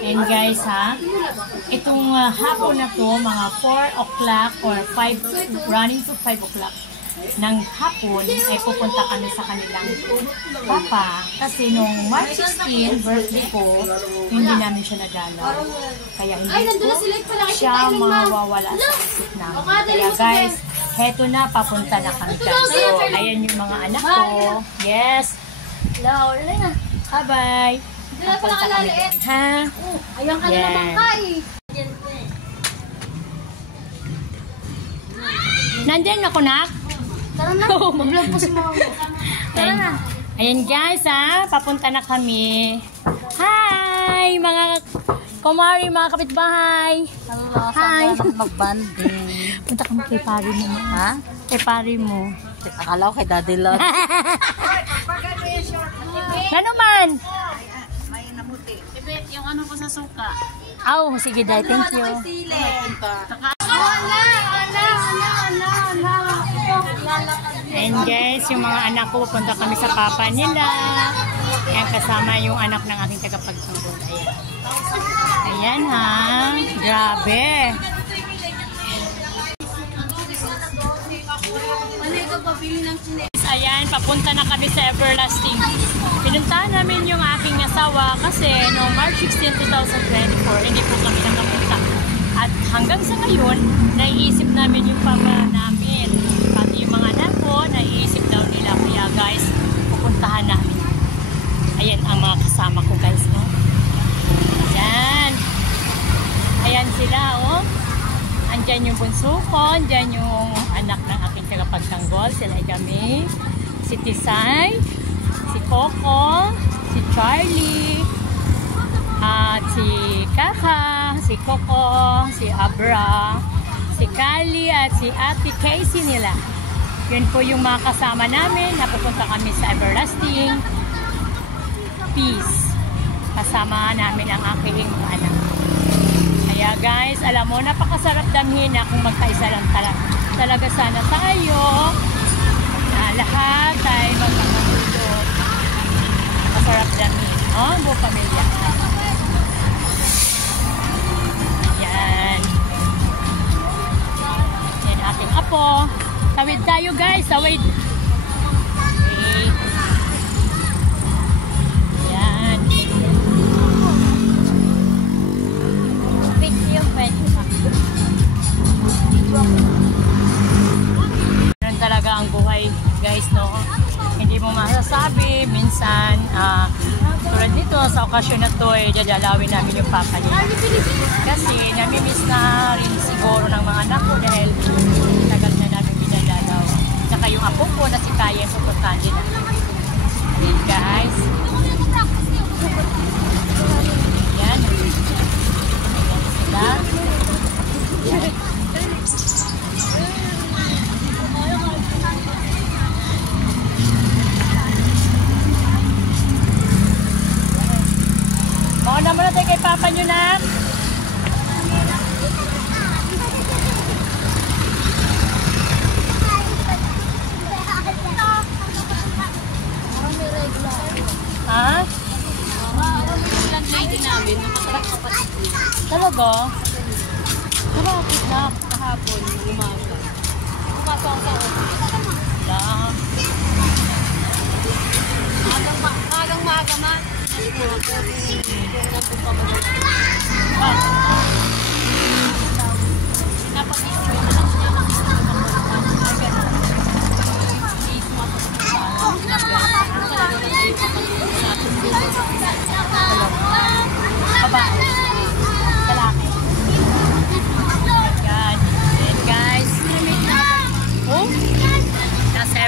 And guys ha, itong hapon na to, mga 4 o'clock or 5, running to 5 o'clock ng hapon, ay pupunta kami sa kanilang papa. Kasi nung March 16, birthday ko, hindi namin siya nagalaw. Kaya hindi ko siya mawawala sa isip namin. Kaya guys, heto na, papunta na kami guys. So, ayan yung mga anak ko. Yes. Hello, na. Bye-bye. Papunta kami doon, ha? Ayun ka na naman ka eh. Nandyan ako, nak? Tara na, mag-vlog po si mama. Tara na. Ayan guys, ha? Papunta na kami. Hi! Mga kumari, mga kapitbahay. Hello, hi! saan ka mag-banding? Punta kami kay pari mo. Ha? Kay pari mo. Akala ko kay Daddy Love. Ano man? May namuti. Yung ano po sa suka. Aw, sige dahil. Thank you. And guys, yung mga anak ko, pupunta kami sa papa nila. Ayan, kasama yung anak ng aking tagapagtulong. Ayan. Ayan ha. Grabe. Ayan, papunta na kami sa Everlasting. Pinuntahan namin yung aking asawa kasi no March 16, 2024, hindi po kami nakapunta. At hanggang sa ngayon, naiisip namin yung papa namin. Pati yung mga anak ko, naiisip daw nila. Kaya guys, pupuntahan namin. Ayan ang mga kasama ko guys. No? Ayan. Ayan sila, oh. Andyan yung bunso ko, andyan yung anak ng aking tagapagtanggol, sila ay kami, si Tisay, si Coco, si Charlie, at si Kaka, si Coco, si Abra, si Kali, at si Ate Casey nila. Yun po yung mga kasama namin, napupunta kami sa Everlasting Peace. Kasama namin ang aking mga anak. Kaya guys, alam mo, napakasarap damhin na kung magkaisa lang talaga sana tayo na lahat tayo magkakatulog. Masarap damhin. Oh, buong pamilya. Yan. Yan aking apo. Tawid tayo guys, tawid. Okay. Yan. Ganun talaga ang buhay guys, no? Hindi mo masasabi minsan tulad dito sa okasyon na to ay dadalawin namin yung papa niya kasi namimiss na rin siguro ng mga anak ko dahil tagal na namin binadalaw. Saka yung apo ko na si Kaya pupuntahan din namin. Ayan guys, yan sila. Mauna muna tayo kay papa nyo na. Ha? Talaga? Kapit na kahapon, umaga. Pumasok sa office. Lang. Magang maaga man.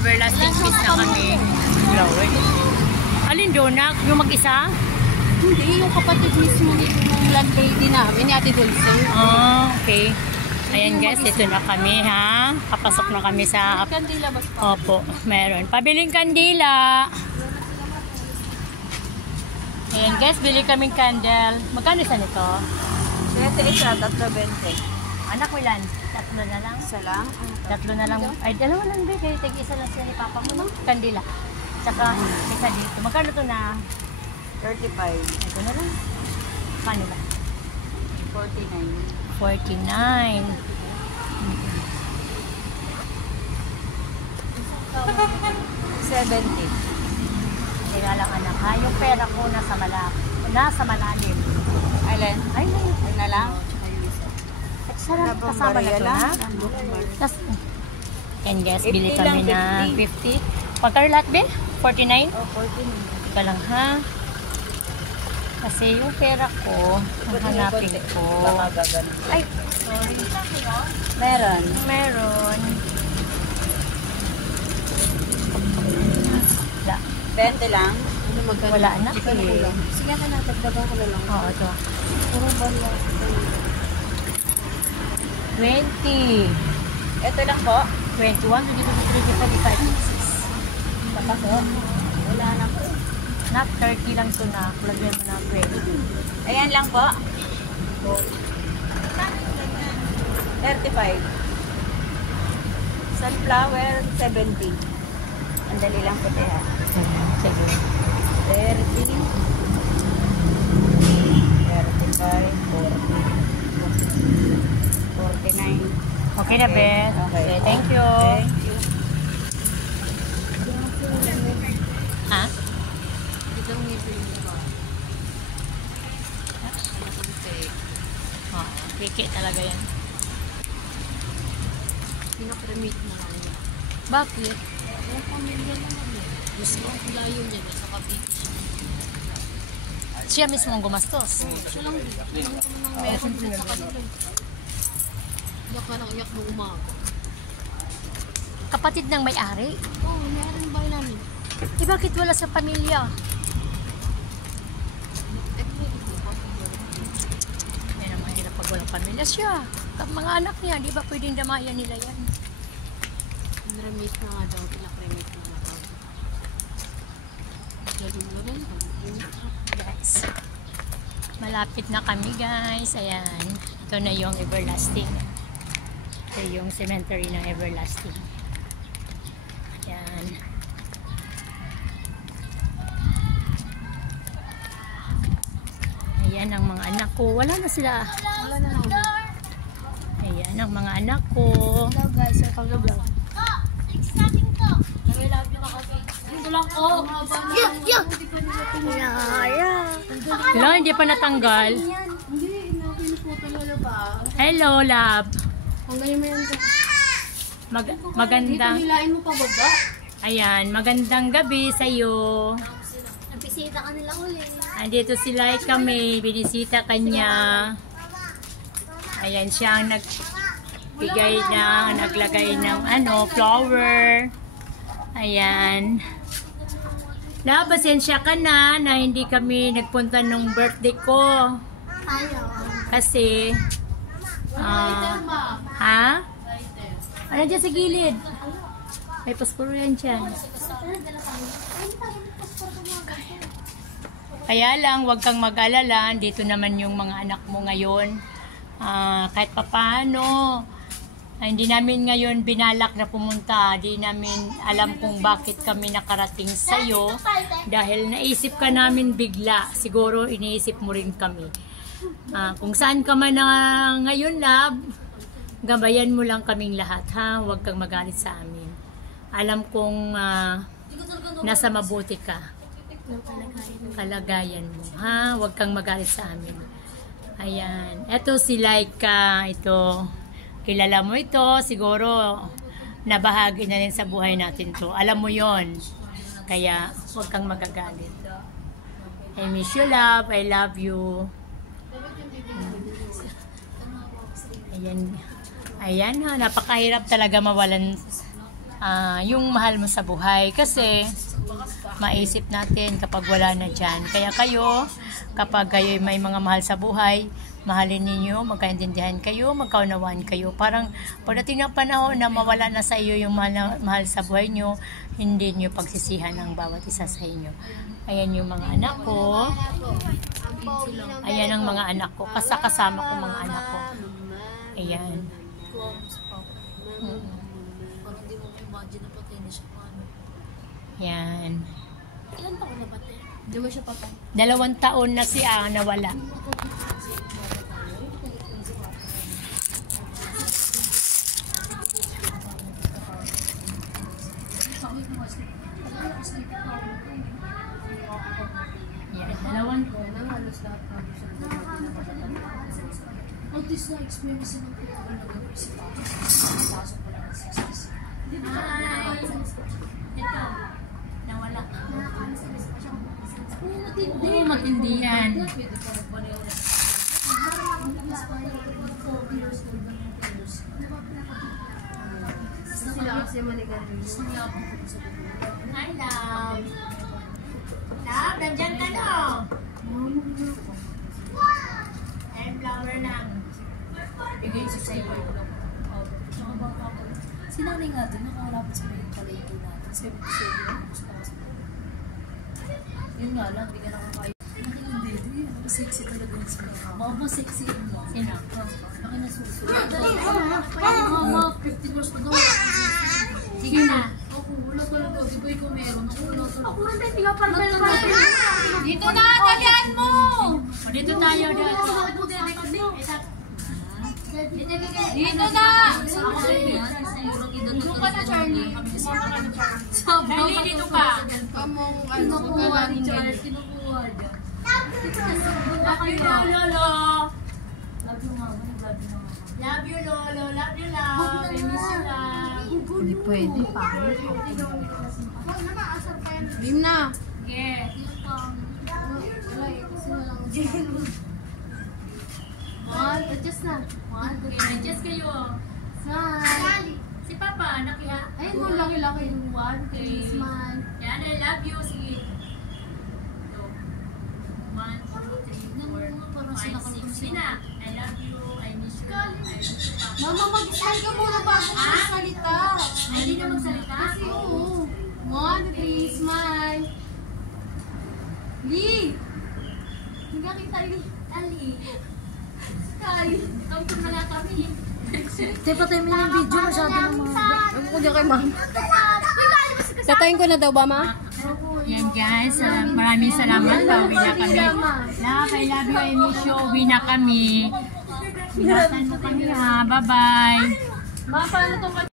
Everlasting Peace na kami. Alin doon, nak? Yung mag-isa? Hindi, yung kapatid mismo yung landlady namin, ni Ate Dulce. Ah, okay. Ayan guys, ito na kami ha. Papasok na kami sa... Kandila ba? Opo, meron. Pabiling kandila. Ayan guys, bili kaming candle. Magkano isa nito? 7 isa, 3.20. Anak mo ilan? Tatlo na lang? Isa lang? Tatlo na lang. Ay, dalawa lang din. Kaya tag-isa lang siya ni Papa mo, no? Kandila. Tsaka isa dito. Magkano to na? 35. Ito na lang. Paano ba? 49. 49. 70. Kaya lang anak ha, yung pera ko nasa malalim. Alin? Ay, Ay na lang? at sarap Sabong kasama na barya to lang? ha. Tas, and guys, 50 bili kami lang, ng 50. Pagkar lahat ba? 49? Oh, 49. Ika lang ha. Kasi yung pera ko, hanapin ko. Ay, sorry. Meron. Meron. Wala. 20 lang? Wala anak eh. Sige na natin, dagang ko na lang. Oo, ito. Puro barya. 20. Ito lang po. 21, 22, 23, 25, 26. Tapos po. Wala na po. Nak, 30 lang to na. Lagyan mo na 20. Ayan lang po. 35. Sunflower, 70. Ang dali lang po tayo. Sige. 30. 35, 40. 49. Okay na, Beth. Okay. Thank you. Thank you. Ha? Oo, piki talaga yan. Pinakremate na lang niya. Bakit? Ang pamilya naman niya. Gusto ko ang layo niya sa Cavite. Siya mismo ang gumastos. Siya lang din. Ang nang meron din sa kanila. Iyak ka lang iyak ng umaga. Kapatid ng may-ari. Oo, meron ba namin? Eh, bakit wala sa pamilya? Yan ang mahirap pag walang pamilya siya. Mga anak niya, di ba pwedeng damayan nila yan? Pinremate na nga daw. Pinakremate na nga daw. Galing na rin. Guys, malapit na kami guys. Ayan, ito na yung Everlasting. Ito yung cemetery ng Everlasting. Ayan. Ayan ang mga anak ko. Wala na sila. Wala na lang. Ayan ang mga anak ko. Hello guys, welcome to vlog. Ito lang ko. Wala, hindi pa natanggal. Hindi, inapin po talaga pa. Hello, love. Hanggang mo yan. Magandang, Hilain mo pa baba. ayan, magandang gabi sa iyo. Nagbisita ka nila uli. Andito sila kami, binisita kanya. Ayan siya ang naglagay ng flower. Ayan. Pasensya ka na hindi kami nagpunta nung birthday ko. Ayaw. Kasi, ha? Ano dyan sa gilid? May paspuro yan dyan. Kaya lang, huwag kang mag-alala. Dito naman yung mga anak mo ngayon. Kahit papaano, hindi namin ngayon binalak na pumunta. Di namin alam kung bakit kami nakarating sa'yo. Dahil naisip ka namin bigla. Siguro iniisip mo rin kami. Kung saan ka man na ngayon, love, gabayan mo lang kaming lahat, ha? Huwag kang magalit sa amin. Alam kong nasa mabuti ka. Kalagayan mo, ha? Huwag kang magalit sa amin. Ayan. Ito si Laika. Ito. Kilala mo ito. Siguro, nabahagi na rin sa buhay natin to. Alam mo yon. Kaya, huwag kang magagalit. I miss you, love. I love you. Ayan. Ayan, ha. Napakahirap talaga mawalan yung mahal mo sa buhay. Kasi, maisip natin kapag wala na dyan. Kaya kayo, kapag kayo may mga mahal sa buhay, mahalin ninyo, magkaintindihan kayo, magkaunawaan kayo. Parang pagdating ng panahon na mawala na sa iyo yung mahal sa buhay nyo, hindi nyo pagsisihan ang bawat isa sa inyo. Ayan yung mga anak ko. Ayan ang mga anak ko. Kasama ko mga anak ko. Ayan. Parang di mo imagine na patay na siya paano. Ayan. Ilan taon na ba tayo? Hindi mo siya patay. 2 taon na siya nawala. Yan, 2 Halos lahat ng At least na-experience ng people na gagawin si Papa. Pasok ko lang ng 6 Hi! Ito, nawala. matindi. Oo, matindi yan. Pwede ka magpareho na sa sila kasi manigan rin. Hi, love. Love, nandyan ka no? Ay, flower lang. Bigay sa sa'yo. Tsaka baka ako. Si nanay nga din, nakalapit sa mga palengke natin. 77 lang. Yun nga lang, bigyan ako kayo. Nakilindi din. Ang sexy talaga yung sila. Mama, sexy yun mo. Sino? Baka nasusunod. Mama, 50 years pa daw. Sige na. Ako, wala talaga. Di ba ikaw meron? Ako, wala talaga. Ako, Hindi ka parang Dito na, talian mo! O, dito tayo, dito. Dito na! Dito ka na, Charlie. Charlie, dito ka. Kamong Kinukuha ni Charlie. Kinukuha niya. Love you, Lolo. Love you, mama. Love you, mama. Love you, Lolo. Love you, love. I miss you, love. Hindi pwede pa. Dim na. Yeah. One, adjust na. One, Okay, adjust kayo. smile. Si Papa, nakiya. Ayun mo, laki-laki yung one, three, Okay. smile. Yan, I love you. Sige. Ito. 1, 2, 3, 4, 5, 6. Sige na. I love you. I miss you. I miss you, Papa. Mama, mag-smile ka muna bago ka magsalita. Hindi na magsalita? Kasi oo. One, three, smile. Lee! Hindi ka kita, Lee. Ali. Sky. Kampun na lang kami. Tay, patayin mo yung video. Masyado na mga... Ewan ko dyan kay ma'am. Patayin ko na daw ba, ma? Yan guys, maraming salamat. Uwi na kami. Love, I love you. I miss you. Uwi na kami. Binatan mo kami ha. Bye-bye. Ma, paano itong